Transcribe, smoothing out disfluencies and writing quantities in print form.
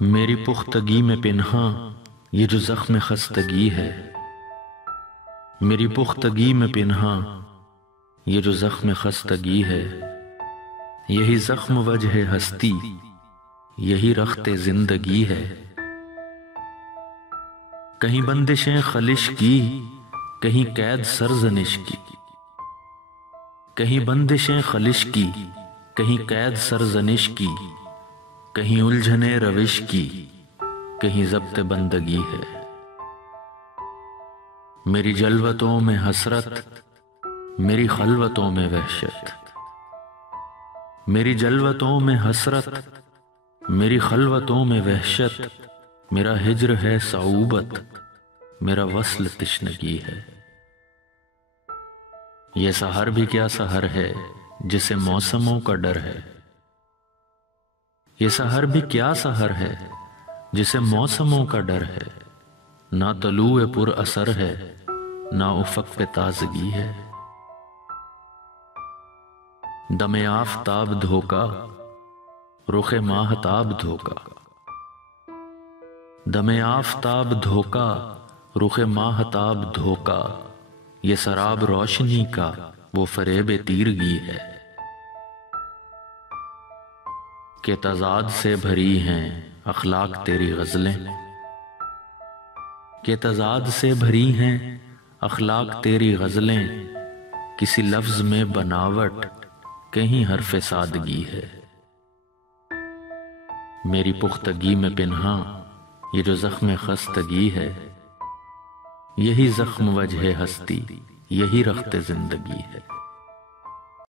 मेरी पुख्तगी में पिन्हा ये जो जख्म खस्तगी है, मेरी पुख्तगी में पिन्हा ये जो जख्म खस्तगी है, यही जख्म वजह हस्ती, यही रख्ते जिंदगी है। कहीं बंदिशें खलिश की, कहीं कैद सरजनिश की, कहीं बंदिशें खलिश की, कहीं कैद सरजनिश की, कहीं उलझने रविश की, कहीं ज़ब्त बंदगी है। मेरी जलवतों में हसरत, मेरी खलवतों में वहशत, मेरी जलवतों में हसरत, मेरी खलवतों में वहशत, मेरा हिज्र है सऊबत, मेरा वस्ल तिश्नगी है। ये सहर भी क्या सहर है जिसे मौसमों का डर है, ये सहर भी क्या सहर है जिसे मौसमों का डर है। ना तलूए पुर असर है, ना उफक पे ताजगी है। दमे आफताब धोखा, रुखे माहताब धोखा, दमे आफताब धोखा, रुखे माहताब धोखा, ये शराब रोशनी का वो फरेब तीरगी है। के तजाद से भरी हैं अखलाक तेरी गजलें, के तजाद से भरी हैं अखलाक तेरी गजलें, किसी लफ्ज में बनावट कहीं हरफ सादगी है। मेरी पुख्तगी में पिन्हा ये जो जख्म खस्तगी है, यही जख्म वजह हस्ती, यही रख्ते जिंदगी है।